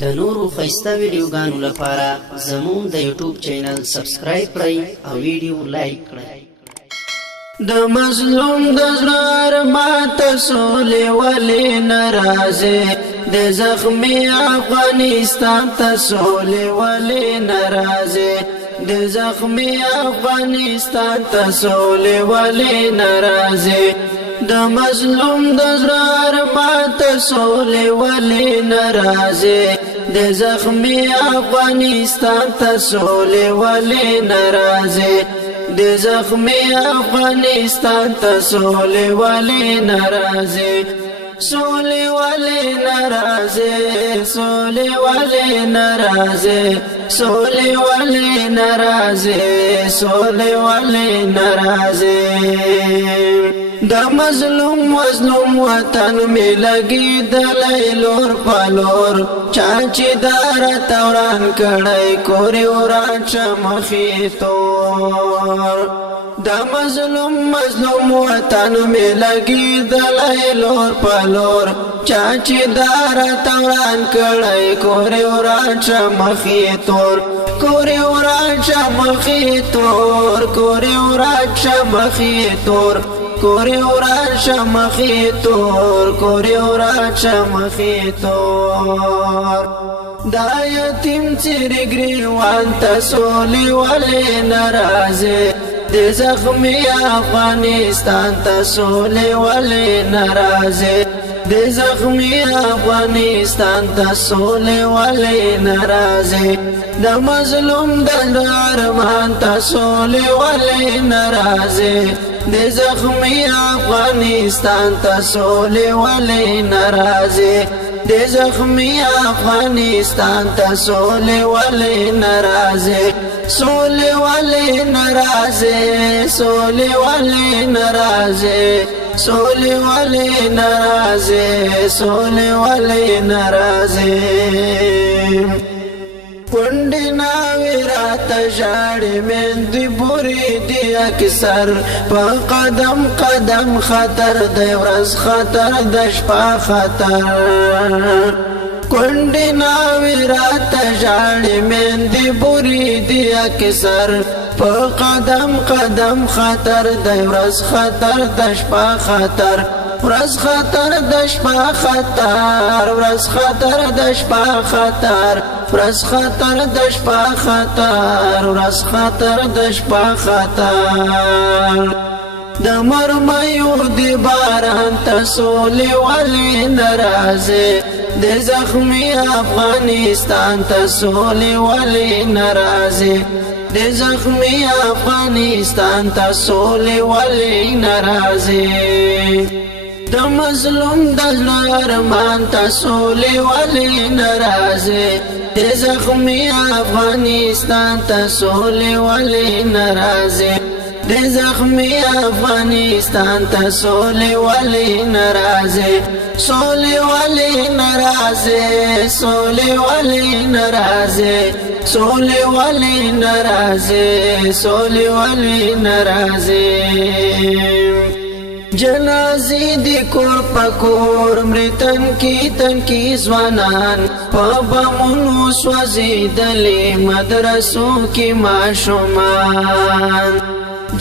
د نورو خيسته ویډیوګانو لپاره زموږ د یوټیوب چینل سبسکرایب کړئ او ویډیو لایک کړئ. د مظلوم د زړه ارمان سولې ولې ناراضه د زخمي افغانستان ته سولې ولې ناراضه د زخمي افغانستان ته سولې ولې ناراضه د مظلوم د زړه ارمان سولې ولې ناراضه د زخمي افغانستان ته سولې ولې ناراضه د زخمي افغانستان ته سولې ولې ناراضه سولې ولې ناراضه سولې ولې ناراضه سولې ولې ناراضه سولې ولې ناراضه دا مظلوم وطن می لګي د لیلور پلور چاچی دار توران کړای کوري وران چمخي تور دا مظلوم وطن می لګي د لیلور پلور چاچی دار توران کړای کوري وران چمخي تور کوري وران چمخي تور کوري وران چمخي تور کوری ورا شمخی تور کوری ورا شمخی تور دا یتیم چیرې گریوان ته سولې ولې ناراضه د زخمي افغانستان ته سولې ولې ناراضه د زخمي افغانستان ته سولې ولې ناراضه د مظلوم د ارمان ته سولې ولې ناراضه د زخمي افغانستان ته سولې ولې ناراضه د زخمي افغانستان ته سولې ولې ناراضه سولې ولې ناراضه سولې ولې ناراضه سولې ولې ناراضه سولې ولې ناراضه پوندې ناوې راته ژاړې مېندې بورې دي اکثر په قدم قدم خطر د ورځ خطر د شپه خطر کونډې ناوې راته ژاړې مېندې بورې دي اکثر په قدم قدم خطر د ورځ خطر د شپه خطر ورځ خطر د شپه خطر ورځ خطر د شپه خطر ورځ خطر د شپه خطر ورځ خطر د شپه خطر د مرمیو دی باران ته سولې ولې ناراضه د زخمي افغانستان ته سولې ولې ناراضه د زخمي افغانستان ته سولې ولې ناراضه د مظلوم د ارمان ته سولې ولې ناراضه د زخمي افغانستان ته سولې ولې ناراضه د زخمي افغانستان ته سولې ولې ناراضه سولې ولې ناراضه سولې ولې ناراضه سولې ولې ناراضه سولې ولې ناراضه جنازې دی کور پکور مریتن کی ځوانان په بمونو سوځېدلې مدرسو کې ماشومان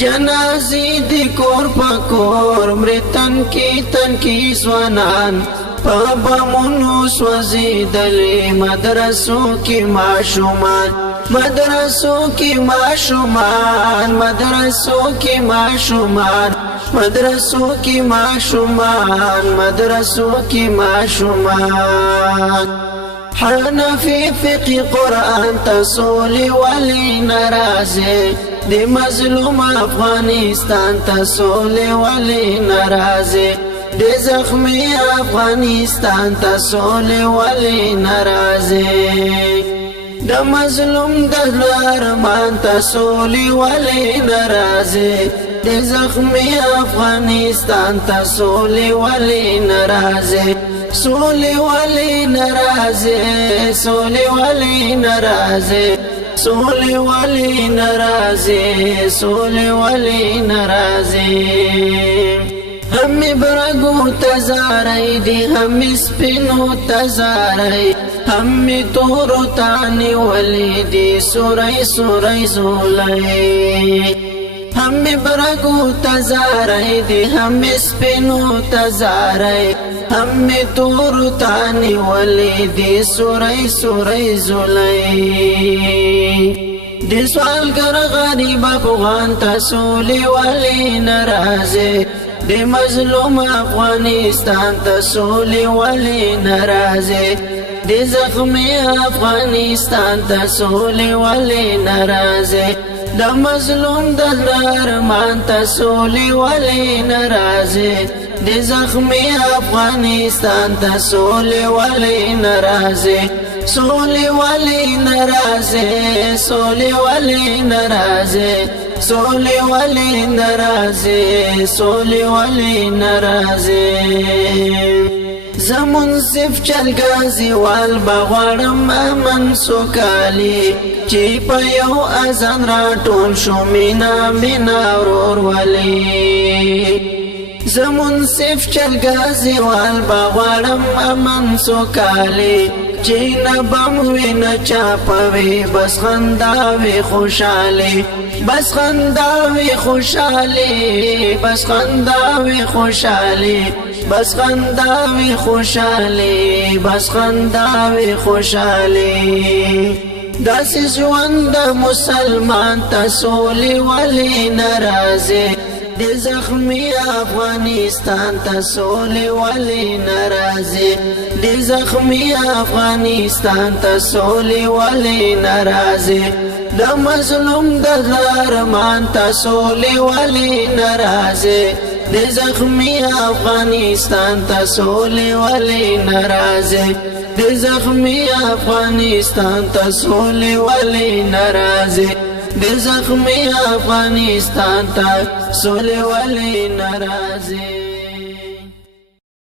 جنازې دی کور پکور مریتن کی ځوانان په بمونو سوځېدلې مدرسو کې ماشومان مدرسو کې ماشومان مدرسو کې ماشومان مدرسو کې ماشومان مدرسو کې ماشومان حنفي فقه قرآن ته سولې ولې ناراضه د مظلوم افغانستان ته سولې ولې ناراضه د زخمي افغانستان ته سولې ولې ناراضه د مظلوم د ارمان ته سولې ولې ناراضه د زخمي افغانستان ته سولې ولې ناراضه سولې ولې ناراضه سولې ولې ناراضه سولې ولې ناراضه سولې ولې ناراضه هم برګو تزارای دی هم سپینو تزارای هم می تورو تانی ولی دی سوری سوری زولای هم می برگو تزاری دی هم می سپینو تزاری هم می تورو تانی ولی دی سوری سوری زولای دی سوال کر غریب افغان تسولی ولی نرازی دی مظلوم افغانستان تسولی ولی نرازی دی زخمی افغانستان تسولی ولی نرازی د مظلوم د ارمان تسولی ولی نرازی دی زخمی افغانستان تسولی ولی نرازی سولی ولی نرازی سولی ولی نرازی سولی ولی نرازی سولی ولی نرازی زمون صف چلگازی وال بغوارم امن سوکالی چی پا یو ازان را ټول شو مینا مینا ورور ولی زمون صف چلگازی وال بغوارم امن سوکالی چی نبم وی نچاپوی بس خنداوی خوشالی بس خنداوی خوشالی بس خنداوی خوشالی بس خنداوی خوشالی بس خنداوی خوشالی داسی ژوند مسلمان تسولی ولی نرازی دی زخمی افغانستان تسولی ولی نرازی دی زخمی افغانستان تسولی ولی نرازی د مظلوم د ارمان تسولی ولی نرازی دی زخمی افغانستان تسولی ولی نرازی دی زخمی افغانستان تسولی ولی نرازی دی زخمی افغانستان تسولی ولی نرازی